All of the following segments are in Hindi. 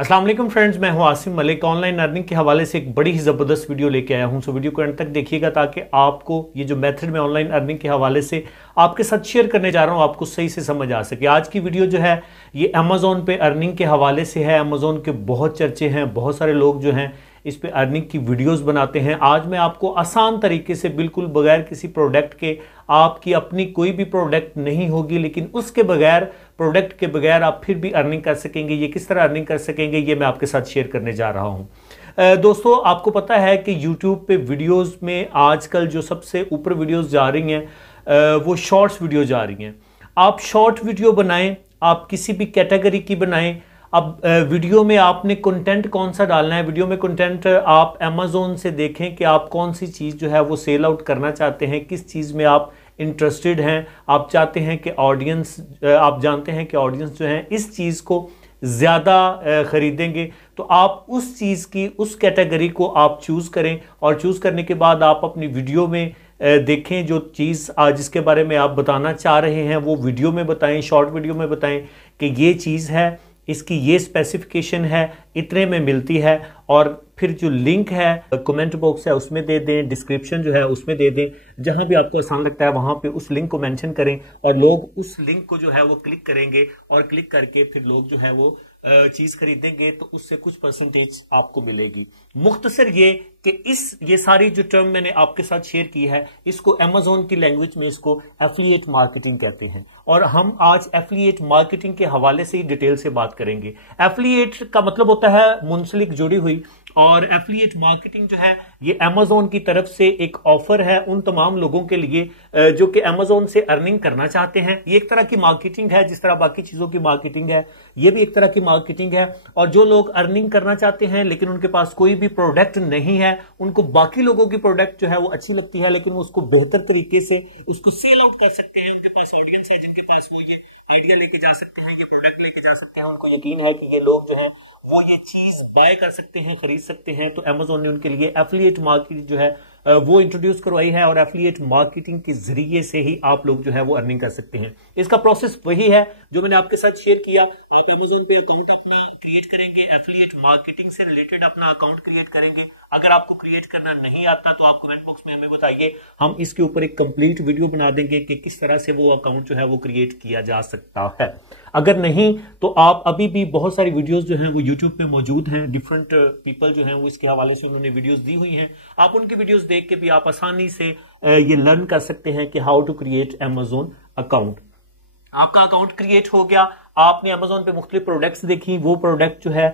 अस्सलाम वालेकुम फ्रेंड्स, मैं हूं आसिम मलिक। ऑनलाइन अर्निंग के हवाले से एक बड़ी ही ज़बरदस्त वीडियो लेके आया हूं। सो वीडियो को एंड तक देखिएगा ताकि आपको ये जो मेथड में ऑनलाइन अर्निंग के हवाले से आपके साथ शेयर करने जा रहा हूं आपको सही से समझ आ सके। आज की वीडियो जो है ये अमेजोन पे अर्निंग के हवाले से है। अमेजोन के बहुत चर्चे हैं, बहुत सारे लोग जो हैं इस पे अर्निंग की वीडियोस बनाते हैं। आज मैं आपको आसान तरीके से बिल्कुल बगैर किसी प्रोडक्ट के, आपकी अपनी कोई भी प्रोडक्ट नहीं होगी लेकिन उसके बगैर, प्रोडक्ट के बगैर आप फिर भी अर्निंग कर सकेंगे। ये किस तरह अर्निंग कर सकेंगे ये मैं आपके साथ शेयर करने जा रहा हूं। दोस्तों, आपको पता है कि YouTube पे वीडियोस में आजकल जो सबसे ऊपर वीडियोस जा रही हैं वो शॉर्ट्स वीडियो जा रही हैं। आप शॉर्ट वीडियो बनाएं, आप किसी भी कैटेगरी की बनाएं। अब वीडियो में आपने कंटेंट कौन सा डालना है। वीडियो में कंटेंट आप अमेजोन से देखें कि आप कौन सी चीज़ जो है वो सेल आउट करना चाहते हैं, किस चीज़ में आप इंटरेस्टेड हैं। आप चाहते हैं कि ऑडियंस, आप जानते हैं कि ऑडियंस जो है इस चीज़ को ज़्यादा ख़रीदेंगे, तो आप उस चीज़ की, उस कैटेगरी को आप चूज़ करें और चूज़ करने के बाद आप अपनी वीडियो में देखें जो चीज़ जिसके बारे में आप बताना चाह रहे हैं वो वीडियो में बताएं, शॉर्ट वीडियो में बताएं कि ये चीज़ है, इसकी ये स्पेसिफिकेशन है, इतने में मिलती है। और फिर जो लिंक है कमेंट बॉक्स है उसमें दे दें, डिस्क्रिप्शन जो है उसमें दे दें, जहां भी आपको आसान लगता है वहां पे उस लिंक को मेंशन करें और लोग उस लिंक को जो है वो क्लिक करेंगे और क्लिक करके फिर लोग जो है वो चीज खरीदेंगे, तो उससे कुछ परसेंटेज आपको मिलेगी। मुख्तसर ये कि ये सारी जो टर्म मैंने आपके साथ शेयर की है इसको अमेजोन की लैंग्वेज में इसको एफिलिएट मार्केटिंग कहते हैं और हम आज एफिलिएट मार्केटिंग के हवाले से ही डिटेल से बात करेंगे। एफिलिएट का मतलब होता है मुंसलिक, जुड़ी हुई, और एफिलिएट मार्केटिंग जो है ये अमेजोन की तरफ से एक ऑफर है उन तमाम लोगों के लिए जो कि अमेजोन से अर्निंग करना चाहते हैं। ये एक तरह की मार्केटिंग है, जिस तरह बाकी चीजों की मार्केटिंग है ये भी एक तरह की मार्केटिंग है। और जो लोग अर्निंग करना चाहते हैं लेकिन उनके पास कोई भी प्रोडक्ट नहीं है, उनको बाकी लोगों की प्रोडक्ट जो है वो अच्छी लगती है लेकिन वो उसको बेहतर तरीके से उसको सेल आउट कर सकते हैं, उनके पास ऑडियंस है जिनके पास वो ये आइडिया लेके जा सकते हैं, ये प्रोडक्ट लेके जा सकते हैं, उनको यकीन है कि ये लोग जो है वो ये चीज बाय कर सकते हैं, खरीद सकते हैं। तो अमेजोन ने उनके लिए एफिलिएट मार्केट जो है वो इंट्रोड्यूस करवाई है और एफिलिएट मार्केटिंग के जरिए से ही आप लोग जो है वो अर्निंग कर सकते हैं। इसका प्रोसेस वही है जो मैंने आपके साथ शेयर किया। आप अमेजोन पे अकाउंट अपना क्रिएट करेंगे, एफिलिएट मार्केटिंग से रिलेटेड अपना अकाउंट क्रिएट करेंगे। अगर आपको क्रिएट करना नहीं आता तो आप कमेंट बॉक्स में हमें बताइए, हम इसके ऊपर एक कंप्लीट वीडियो बना देंगे कि किस तरह से वो अकाउंट जो है वो क्रिएट किया जा सकता है। अगर नहीं तो आप अभी भी बहुत सारी वीडियोस जो हैं वो यूट्यूब पे मौजूद हैं, डिफरेंट पीपल जो हैं वो इसके हवाले से उन्होंने वीडियोस दी हुई हैं। आप उनकी वीडियोस देख के भी आप आसानी से ये लर्न कर सकते हैं कि how to create Amazon account. आपका अकाउंट क्रिएट हो गया, आपने अमेजोन पे मुख्तलिफ प्रोडक्ट्स देखी, वो प्रोडक्ट जो है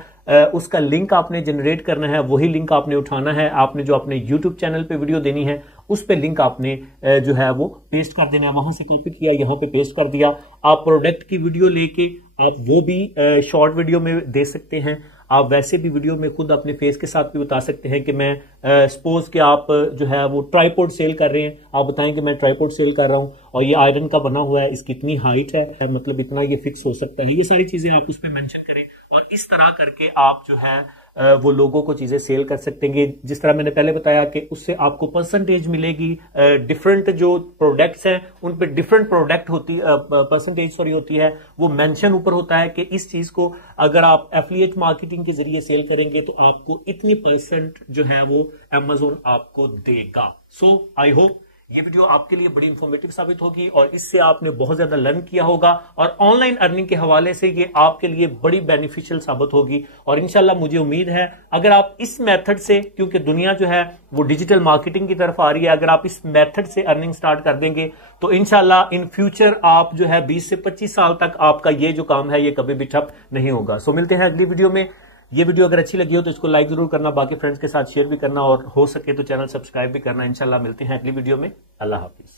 उसका लिंक आपने जनरेट करना है, वही लिंक आपने उठाना है। आपने जो अपने यूट्यूब चैनल पे वीडियो देनी है उस पे लिंक आपने जो है वो पेस्ट कर देना है। वहां से कॉपी किया, यहाँ पे पेस्ट कर दिया। आप प्रोडक्ट की वीडियो लेके आप वो भी शॉर्ट वीडियो में दे सकते हैं। आप वैसे भी वीडियो में खुद अपने फेस के साथ भी बता सकते हैं कि मैं सपोज कि आप जो है वो ट्राइपॉड सेल कर रहे हैं, आप बताएं कि मैं ट्राइपॉड सेल कर रहा हूं और ये आयरन का बना हुआ है, इसकी इतनी हाइट है, मतलब इतना ये फिक्स हो सकता है। ये सारी चीजें आप उस पर मेंशन करें और इस तरह करके आप जो है वो लोगों को चीजें सेल कर सकते हैं। जिस तरह मैंने पहले बताया कि उससे आपको परसेंटेज मिलेगी। डिफरेंट जो प्रोडक्ट्स हैं उन पे डिफरेंट प्रोडक्ट होती परसेंटेज होती है, वो मेंशन ऊपर होता है कि इस चीज को अगर आप एफिलिएट मार्केटिंग के जरिए सेल करेंगे तो आपको इतनी परसेंट जो है वो अमेजोन आपको देगा। सो आई होप ये वीडियो आपके लिए बड़ी इंफॉर्मेटिव साबित होगी और इससे आपने बहुत ज्यादा लर्न किया होगा और ऑनलाइन अर्निंग के हवाले से ये आपके लिए बड़ी बेनिफिशियल साबित होगी। और इंशाल्लाह मुझे उम्मीद है अगर आप इस मेथड से, क्योंकि दुनिया जो है वो डिजिटल मार्केटिंग की तरफ आ रही है, अगर आप इस मेथड से अर्निंग स्टार्ट कर देंगे तो इंशाल्लाह इन फ्यूचर आप जो है 20 से 25 साल तक आपका ये जो काम है ये कभी भी ठप नहीं होगा। सो मिलते हैं अगली वीडियो में। ये वीडियो अगर अच्छी लगी हो तो इसको लाइक जरूर करना, बाकी फ्रेंड्स के साथ शेयर भी करना और हो सके तो चैनल सब्सक्राइब भी करना। इंशाल्लाह मिलते हैं अगली वीडियो में। अल्लाह हाफिज।